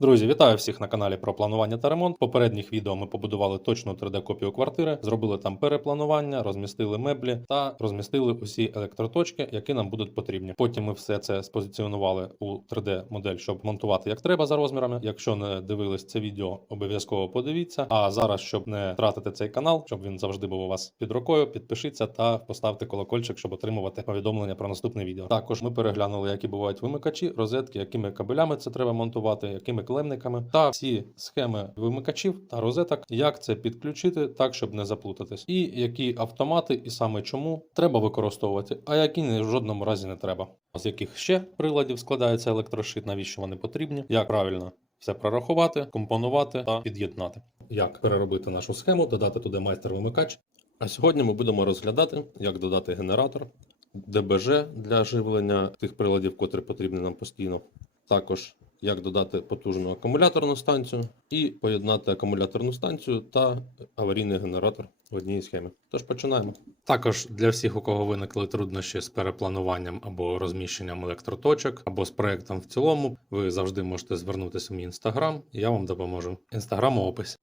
Друзі, вітаю всіх на каналі про планування та ремонт. В попередніх відео ми побудували точну 3D-копію квартири, зробили там перепланування, розмістили меблі та розмістили усі електроточки, які нам будуть потрібні. Потім ми все це спозиціонували у 3D-модель, щоб монтувати як треба за розмірами. Якщо не дивились це відео, обов'язково подивіться. А зараз, щоб не втратити цей канал, щоб він завжди був у вас під рукою, підпишіться та поставте колокольчик, щоб отримувати повідомлення про наступне відео. Також ми переглянули, які бувають вимикачі, розетки, якими кабелями це треба монтувати, якими клемниками та всі схеми вимикачів та розеток, як це підключити так, щоб не заплутатись, і які автомати, і саме чому треба використовувати, а які ні в жодному разі не треба. З яких ще приладів складається електрошит, навіщо вони потрібні, як правильно все прорахувати, компонувати та під'єднати. Як переробити нашу схему, додати туди майстер-вимикач. А сьогодні ми будемо розглядати, як додати генератор, ДБЖ для живлення тих приладів, котрі потрібні нам постійно. Також як додати потужну акумуляторну станцію і поєднати акумуляторну станцію та аварійний генератор в одній схемі. Тож починаємо. Також для всіх, у кого виникли труднощі з переплануванням або розміщенням електроточок, або з проектом в цілому, ви завжди можете звернутися в мій інстаграм, я вам допоможу. Інстаграм у описі.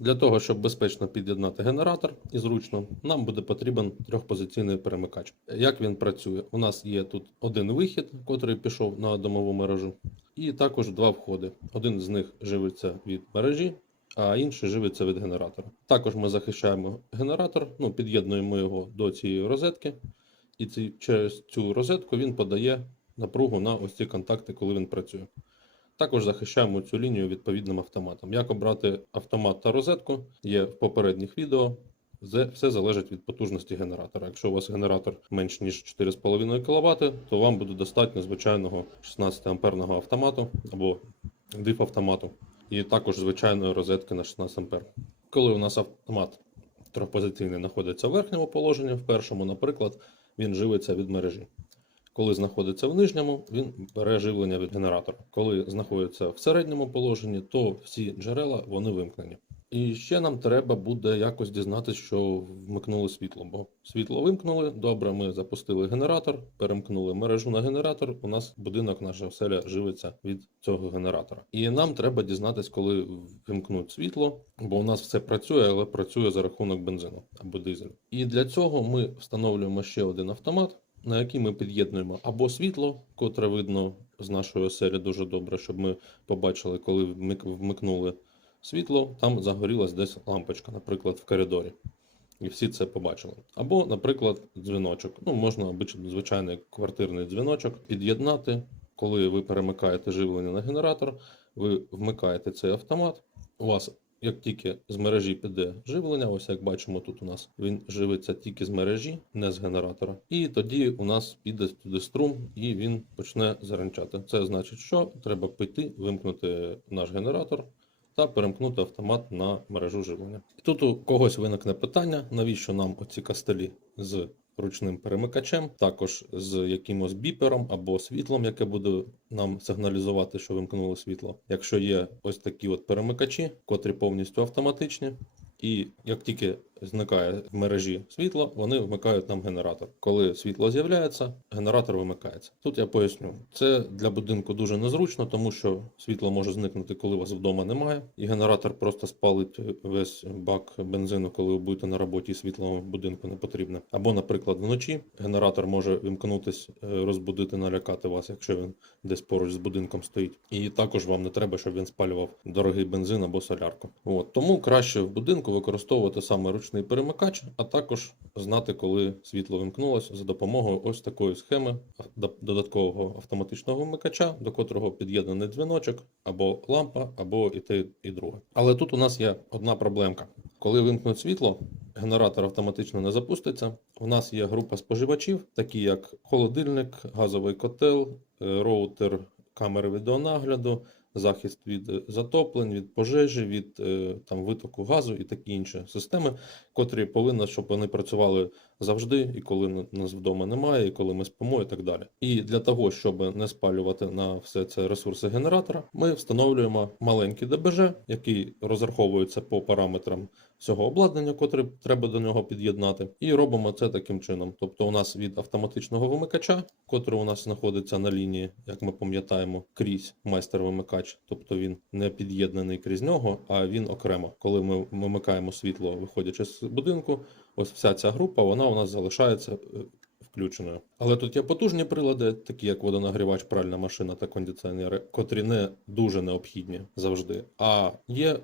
Для того, щоб безпечно під'єднати генератор і зручно, нам буде потрібен трьохпозиційний перемикач. Як він працює? У нас є тут один вихід, котрий пішов на домову мережу, і також два входи. Один з них живиться від мережі, а інший живиться від генератора. Також ми захищаємо генератор, ну, під'єднуємо його до цієї розетки, і ці, через цю розетку він подає напругу на ось ці контакти, коли він працює. Також захищаємо цю лінію відповідним автоматом. Як обрати автомат та розетку є в попередніх відео. Це Все залежить від потужності генератора. Якщо у вас генератор менш ніж 4,5 кВт, то вам буде достатньо звичайного 16 амперного автомату або диф автомату, і також звичайної розетки на 16 А. Коли у нас автомат трьохпозиційний знаходиться в верхньому положенні, в першому, наприклад, він живиться від мережі. Коли знаходиться в нижньому, він бере живлення від генератора. Коли знаходиться в середньому положенні, то всі джерела вони вимкнені. І ще нам треба буде якось дізнатися, що вмикнули світло. Бо світло вимкнули. Добре, ми запустили генератор, перемкнули мережу на генератор. У нас будинок, наша оселя живиться від цього генератора. І нам треба дізнатися, коли вимкнуть світло, бо у нас все працює, але працює за рахунок бензину або дизелю. І для цього ми встановлюємо ще один автомат на який ми під'єднуємо або світло, котре видно з нашої оселі дуже добре, щоб ми побачили, коли вмик- вмикнули світло, там загорілась десь лампочка, наприклад, в коридорі. І всі це побачили. Або, наприклад, дзвіночок. Ну, можна звичайний квартирний дзвіночок під'єднати. Коли ви перемикаєте живлення на генератор, ви вмикаєте цей автомат. У вас як тільки з мережі піде живлення, ось як бачимо, тут у нас він живиться тільки з мережі, не з генератора. І тоді у нас піде туди струм, і він почне заренчати. Це значить, що треба піти, вимкнути наш генератор та перемкнути автомат на мережу живлення. Тут у когось виникне питання, навіщо нам оці кастелі з ручним перемикачем, також з якимось біпером або світлом, яке буде нам сигналізувати, що вимкнуло світло. Якщо є ось такі от перемикачі, котрі повністю автоматичні, і як тільки зникає в мережі світло, вони вмикають нам генератор. Коли світло з'являється, генератор вимикається. Тут я поясню, це для будинку дуже незручно, тому що світло може зникнути, коли вас вдома немає, і генератор просто спалить весь бак бензину, коли ви будете на роботі, і світло в будинку не потрібне. Або, наприклад, вночі генератор може вимкнутись, е, розбудити, налякати вас, якщо він десь поруч з будинком стоїть. І також вам не треба, щоб він спалював дорогий бензин або солярку. От тому краще в будинку використовувати саме ручний перемикач, а також знати, коли світло вимкнулося за допомогою ось такої схеми додаткового автоматичного вимикача, до котрого під'єднаний дзвіночок, або лампа, або і те, і друге. Але тут у нас є одна проблемка. Коли вимкнуть світло, генератор автоматично не запуститься. У нас є група споживачів, такі як холодильник, газовий котел, е, роутер камери відеонагляду, захист від е, затоплень, від пожежі, від е, там витоку газу і такі інші системи, котрі повинні, щоб вони працювали завжди, і коли нас вдома немає, і коли ми спимо, і так далі. І для того, щоб не спалювати на все це ресурси генератора, ми встановлюємо маленький ДБЖ, який розраховується по параметрам всього обладнання, котре треба до нього під'єднати, і робимо це таким чином. Тобто, у нас від автоматичного вимикача, котрий у нас знаходиться на лінії, як ми пам'ятаємо, крізь майстер-вимикач, тобто він не під'єднаний крізь нього, а він окремо. Коли ми вимикаємо світло, виходячи з будинку, ось вся ця група, вона у нас залишається. е, Включеною. Але тут є потужні прилади, такі як водонагрівач, пральна машина та кондиціонери, котрі не дуже необхідні завжди. А є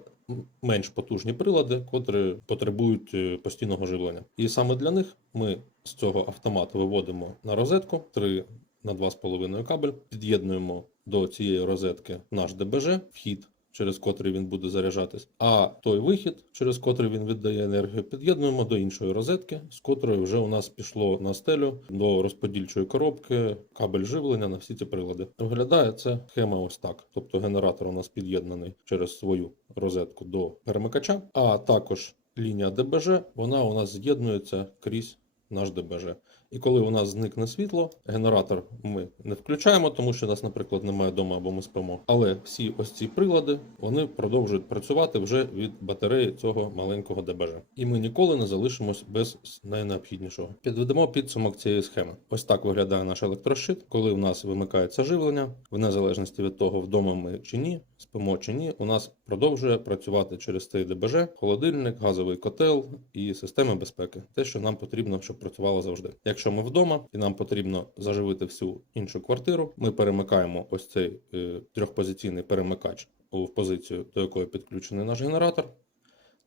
менш потужні прилади, котрі потребують е, постійного живлення. І саме для них ми з цього автомату виводимо на розетку 3 на 2,5 кабель, під'єднуємо до цієї розетки наш ДБЖ, вхід. Через котрий він буде заряджатись, а той вихід, через котрий він віддає енергію, під'єднуємо до іншої розетки, з котрої вже у нас пішло на стелю до розподільчої коробки, кабель живлення на всі ці прилади. Виглядає це схема ось так. Тобто генератор у нас під'єднаний через свою розетку до перемикача, а також лінія ДБЖ, вона у нас з'єднується крізь наш ДБЖ. І коли у нас зникне світло, генератор ми не включаємо, тому що нас, наприклад, немає вдома або ми спимо. Але всі ось ці прилади вони продовжують працювати вже від батареї цього маленького ДБЖ. І ми ніколи не залишимось без найнеобхіднішого. Підведемо підсумок цієї схеми. Ось так виглядає наш електрощит, коли у нас вимикається живлення, в незалежності від того, вдома ми чи ні, спимо чи ні, у нас продовжує працювати через цей ДБЖ, холодильник, газовий котел і система безпеки. Те, що нам потрібно, щоб працювало завжди. Якщо ми вдома і нам потрібно заживити всю іншу квартиру, ми перемикаємо ось цей е, трьохпозиційний перемикач у позицію, до якої підключений наш генератор.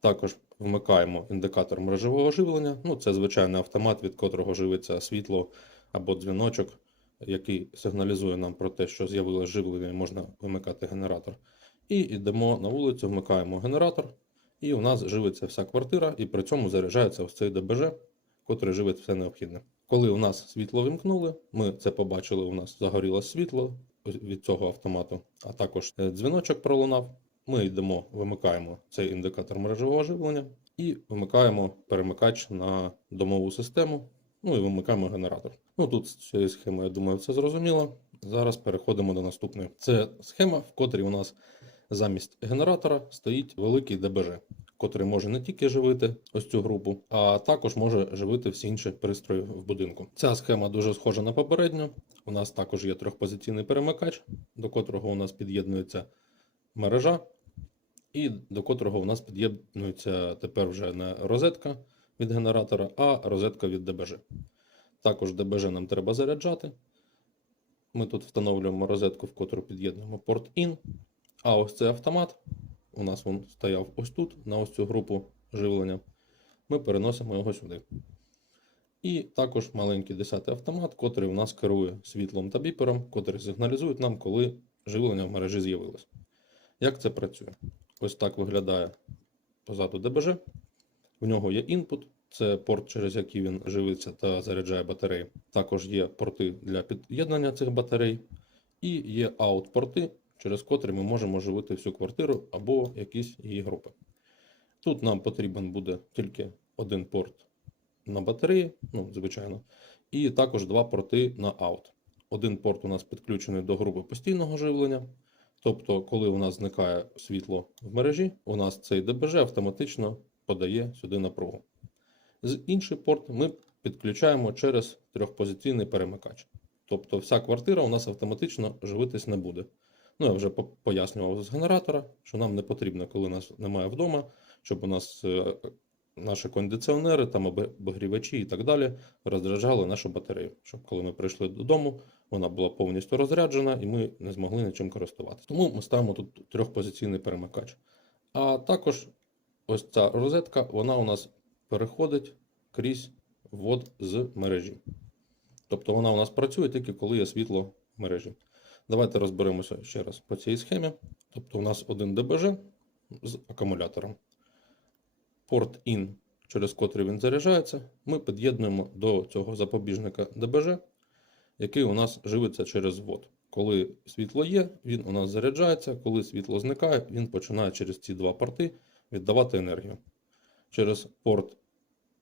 Також вмикаємо індикатор мережевого живлення. Ну, це звичайний автомат, від котрого живиться світло або дзвіночок, який сигналізує нам про те, що з'явилось живлення і можна вимикати генератор. І йдемо на вулицю, вмикаємо генератор, і у нас живиться вся квартира, і при цьому заряджається ось цей ДБЖ, котрий живить все необхідне. Коли у нас світло вимкнули, ми це побачили, у нас загорілось світло від цього автомату, а також е, дзвіночок пролунав. Ми йдемо, вимикаємо цей індикатор мережевого живлення і вимикаємо перемикач на домову систему. Ну і вимикаємо генератор. Ну тут з цієї схеми, я думаю, все зрозуміло. Зараз переходимо до наступної. Це схема, в котрій у нас замість генератора стоїть великий ДБЖ, котрий може не тільки живити ось цю групу, а також може живити всі інші пристрої в будинку. Ця схема дуже схожа на попередню. У нас також є трьохпозиційний перемикач, до котрого у нас під'єднується мережа, і до котрого у нас під'єднується тепер вже не розетка від генератора, а розетка від ДБЖ. Також ДБЖ нам треба заряджати. Ми тут встановлюємо розетку, в котру під'єднуємо порт IN. А ось цей автомат у нас він стояв ось тут, на ось цю групу живлення. Ми переносимо його сюди. І також маленький 10 автомат, котрий у нас керує світлом та біпером, котрі сигналізують нам, коли живлення в мережі з'явилось. Як це працює? Ось так виглядає позаду ДБЖ. В нього є інпут, це порт, через який він живиться та заряджає батареї. Також є порти для під'єднання цих батарей, і є аут-порти, через котрі ми можемо живити всю квартиру або якісь її групи. Тут нам потрібен буде тільки один порт на батареї, ну, звичайно, і також два порти на аут. Один порт у нас підключений до групи постійного живлення. Тобто, коли у нас зникає світло в мережі, у нас цей ДБЖ автоматично подає сюди напругу. З інший порт ми підключаємо через трьохпозиційний перемикач. Тобто вся квартира у нас автоматично живитись не буде. Ну, я вже пояснював з генератора, що нам не потрібно, коли нас немає вдома, щоб у нас е, наші кондиціонери, там обігрівачі і так далі розряджали нашу батарею. Щоб коли ми прийшли додому, вона була повністю розряджена і ми не змогли нічим користуватися. Тому ми ставимо тут трьохпозиційний перемикач. А також ось ця розетка, вона у нас переходить крізь ввод з мережі. Тобто вона у нас працює тільки коли є світло в мережі. Давайте розберемося ще раз по цій схемі. Тобто у нас один ДБЖ з акумулятором. Порт IN, через котрий він заряджається, ми під'єднуємо до цього запобіжника ДБЖ, який у нас живиться через ввод. Коли світло є, він у нас заряджається, коли світло зникає, він починає через ці два порти віддавати енергію. Через порт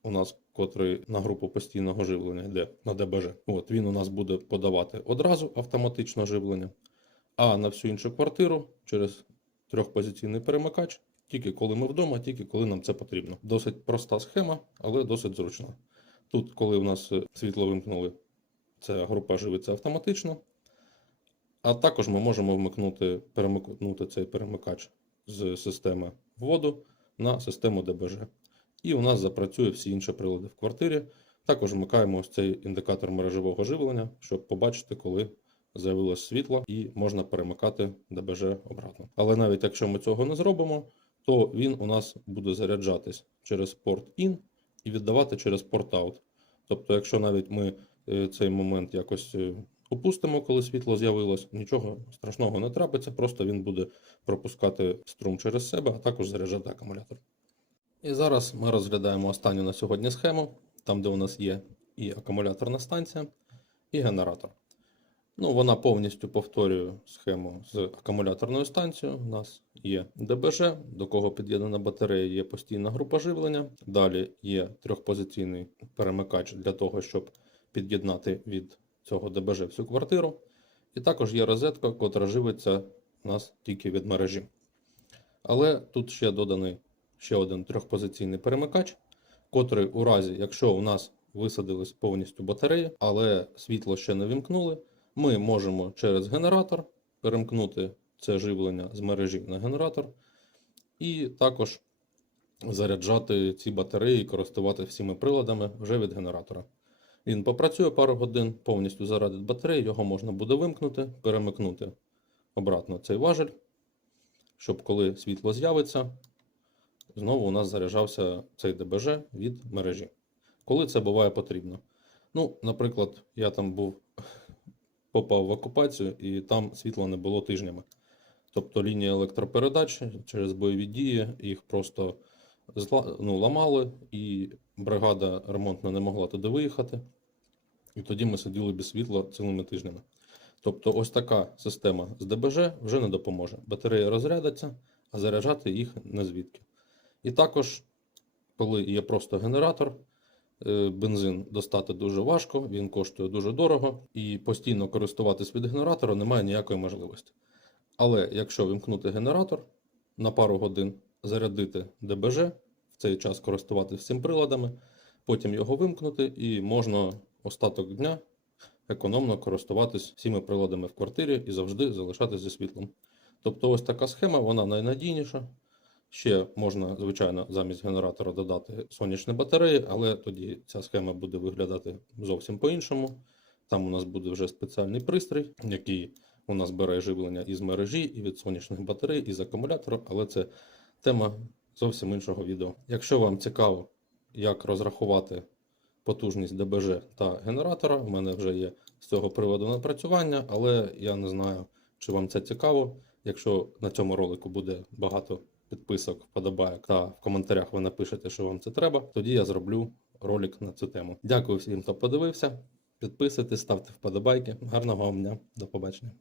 у нас, котрий на групу постійного живлення йде на ДБЖ. От він у нас буде подавати одразу автоматично живлення, а на всю іншу квартиру через трьохпозиційний перемикач, тільки коли ми вдома, тільки коли нам це потрібно. Досить проста схема, але досить зручна. Тут, коли у нас е, світло вимкнули, ця група живиться автоматично. А також ми можемо вмикнути, перемикнути цей перемикач з системи вводу на систему ДБЖ. І у нас запрацює всі інші прилади в квартирі. Також вмикаємо ось цей індикатор мережевого живлення, щоб побачити, коли з'явилось світло, і можна перемикати ДБЖ обратно. Але навіть якщо ми цього не зробимо, то він у нас буде заряджатись через порт IN і віддавати через порт out. Тобто, якщо навіть ми е, цей момент якось е, опустимо, коли світло з'явилось, нічого страшного не трапиться, просто він буде пропускати струм через себе, а також заряджати акумулятор. І зараз ми розглядаємо останню на сьогодні схему, там де у нас є і акумуляторна станція, і генератор. Ну, вона повністю повторює схему з акумуляторною станцією. У нас є ДБЖ, до кого під'єднана батарея, є постійна група живлення. Далі є трьохпозиційний перемикач для того, щоб під'єднати від цього ДБЖ всю квартиру. І також є розетка, котра живиться у нас тільки від мережі. Але тут ще доданий ще один трьохпозиційний перемикач, котрий у разі, якщо у нас висадились повністю батареї, але світло ще не вімкнули, ми можемо через генератор перемкнути це живлення з мережі на генератор, і також заряджати ці батареї і користуватися всіми приладами вже від генератора. Він попрацює пару годин, повністю зарадить батареї, його можна буде вимкнути, перемикнути обратно цей важель, щоб коли світло з'явиться, знову у нас заряджався цей ДБЖ від мережі. Коли це буває потрібно. Ну, наприклад, я там був, попав в окупацію, і там світла не було тижнями. Тобто лінії електропередач через бойові дії їх просто ну, ламали, і бригада ремонтна не могла туди виїхати. І тоді ми сиділи без світла цілими тижнями. Тобто, ось така система з ДБЖ вже не допоможе. Батареї розрядяться, а заряджати їх не звідки. І також, коли є просто генератор, е, бензин достати дуже важко, він коштує дуже дорого, і постійно користуватись від генератора немає ніякої можливості. Але якщо вимкнути генератор на пару годин, зарядити ДБЖ, в цей час користуватися цим приладами, потім його вимкнути, і можна остаток дня економно користуватись всіми приладами в квартирі і завжди залишатися зі світлом. Тобто, ось така схема, вона найнадійніша. Ще можна, звичайно, замість генератора додати сонячні батареї, але тоді ця схема буде виглядати зовсім по-іншому. Там у нас буде вже спеціальний пристрій, який у нас бере живлення із мережі, і від сонячних батарей, і з акумулятора, але це тема зовсім іншого відео. Якщо вам цікаво, як розрахувати потужність ДБЖ та генератора, в мене вже є з цього приводу напрацювання, але я не знаю, чи вам це цікаво. Якщо на цьому ролику буде багато підписок, вподобайок та в коментарях ви напишете, що вам це треба, тоді я зроблю ролик на цю тему. Дякую всім, хто подивився. Підписуйтесь, ставте вподобайки. Гарного вам дня, до побачення.